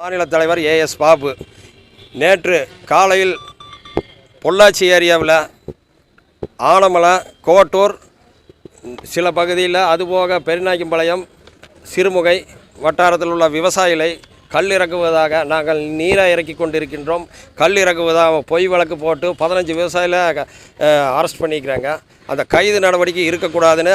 மாநில தலைவர் ஏஎஸ் பாபு நேற்று காலையில் பொள்ளாச்சி ஏரியாவில் ஆனமலை கோட்டூர் சில பகுதியில் அதுபோக பெருநாய்க்கம்பாளையம் சிறுமுகை வட்டாரத்தில் உள்ள விவசாயிகளை கல் இறக்குவதாக நாங்கள் நீரை இறக்கி கொண்டிருக்கின்றோம். கல் இறக்குவதாக பொய் வழக்கு போட்டு பதினஞ்சு விவசாயில அரெஸ்ட் பண்ணிக்கிறாங்க. அந்த கைது நடவடிக்கை இருக்கக்கூடாதுன்னு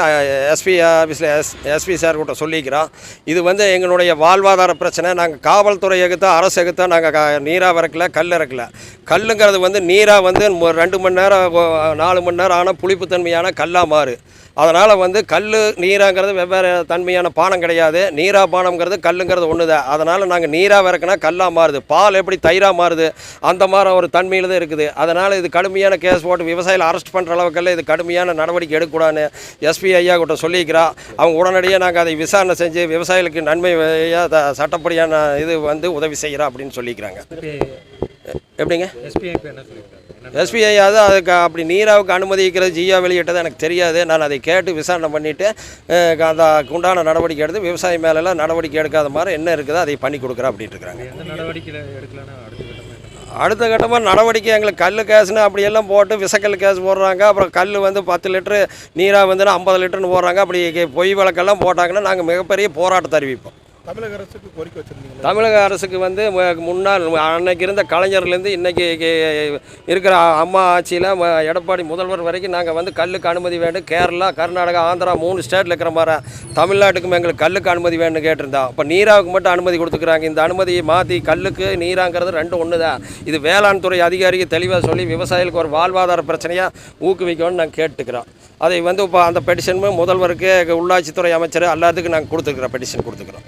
எஸ்பி ஆஃபீஸில் எஸ் எஸ்பி சார் கிட்ட சொல்லிக்கிறோம் இது வந்து எங்களுடைய வாழ்வாதார பிரச்சனை. நாங்கள் காவல்துறை எகுத்தா அரசு எகுத்தா நாங்கள் க நீராக இறக்கல கல் இறக்கல. கல்லுங்கிறது வந்து நீராக வந்து ரெண்டு மணி நேரம் நாலு மணி நேரம் ஆனால் புளிப்புத்தன்மையான கல்லாக மாறு. அதனால் வந்து கல் நீராங்கிறது வெவ்வேறு தன்மையான பானம் கிடையாது. நீரா பானம்ங்கிறது கல்லுங்கிறது ஒன்று தான் அதனால் நாங்கள் நீராக இறக்குனா கல்லாக மாறுது. பால் எப்படி தயிராக மாறுது? அந்த மாதிரி ஒரு தன்மையில் தான் இருக்குது. அதனால் இது கடுமையான கேஸ் போட்டு விவசாயிகளை அரெஸ்ட் பண்ணுற அளவுக்கெல்லாம் இது கடுமையான நடவடிக்கை எடுக்கக்கூடாதுன்னு எஸ்பி ஐயா கிட்ட சொல்லிக்கிறோம் அவங்க உடனடியாக நாங்கள் அதை விசாரணை செஞ்சு விவசாயிகளுக்கு நன்மை வழியா த- சட்டப்படியான இது வந்து உதவி செய்கிறோம் அப்படின்னு சொல்லிக்கிறாங்க எப்படிங்க? என்ன என்ன எஸ்பிஐ தான் அதுக்கு அப்படி நீராவுக்கு அனுமதிக்கிறது ஜியா வெளியிட்டது எனக்கு தெரியாது. நான் அதை கேட்டு விசாரணை பண்ணிவிட்டு அந்த உண்டான நடவடிக்கை எடுத்து விவசாயி மேலெல்லாம் நடவடிக்கை எடுக்காத மாதிரி என்ன இருக்குதோ அதை பண்ணி கொடுக்குறேன் அப்படின்ட்டு இருக்கிறாங்க. அடுத்த கட்டமாக நடவடிக்கை எங்களுக்கு கல் கேஸ்னு அப்படியெல்லாம் போட்டு விசக்கல் கேஸ் போடுறாங்க. அப்புறம் கல் வந்து பத்து லிட்டரு நீராக வந்துன்னா ஐம்பது லிட்டர்னு போடுறாங்க. அப்படி பொய் வழக்கெல்லாம் போட்டாங்கன்னா நாங்கள் மிகப்பெரிய போராட்டத்தை அறிவிப்போம். தமிழக அரசுக்கு கோரிக்கை வச்சிருந்தீங்களா? தமிழக அரசுக்கு வந்து முன்னாள் அன்னைக்கு இருந்த கலைஞர்லேருந்து இன்னைக்கு இருக்கிற அம்மா ஆட்சியில் எடப்பாடி முதல்வர் வரைக்கும் நாங்கள் வந்து கல்லுக்கு அனுமதி வேண்டும். கேரளா கர்நாடகா ஆந்திரா மூணு ஸ்டேட்டில் இருக்கிற மாதிரி தமிழ்நாட்டுக்கும் எங்களுக்கு கல்லுக்கு அனுமதி வேணும்னு கேட்டிருந்தோம் இப்போ நீராவுக்கு மட்டும் அனுமதி கொடுத்துக்கிறாங்க. இந்த அனுமதியை மாற்றி கல்லுக்கு நீராங்கிறது ரெண்டும் ஒன்று தான் இது வேளாண் துறை அதிகாரிக்கு தெளிவாக சொல்லி விவசாயிகளுக்கு ஒரு வாழ்வாதார பிரச்சனையாக ஊக்குவிக்கணும்னு நாங்கள் கேட்டுக்கிறோம். அதை வந்து இப்போ அந்த பெட்டிஷனும் முதல்வருக்கு உள்ளாட்சித்துறை அமைச்சர் எல்லாத்துக்கும் நாங்கள் கொடுத்துருக்குறோம். பெட்டிஷன் கொடுத்துக்கிறோம்.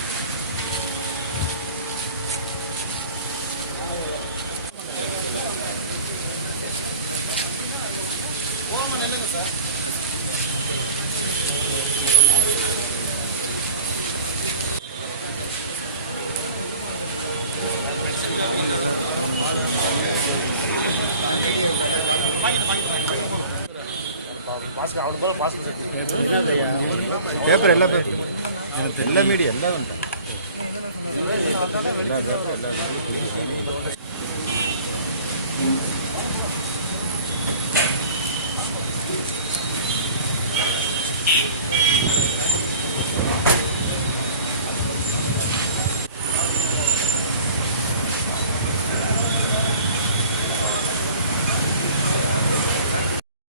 நின்றுங்க பேப்பர் எல்லா பேப்பர் எனக்கு எல்லா மீடியா எல்லாம் வந்துட்டேன் எல்லா பேப்பரும் எல்லா மீடியா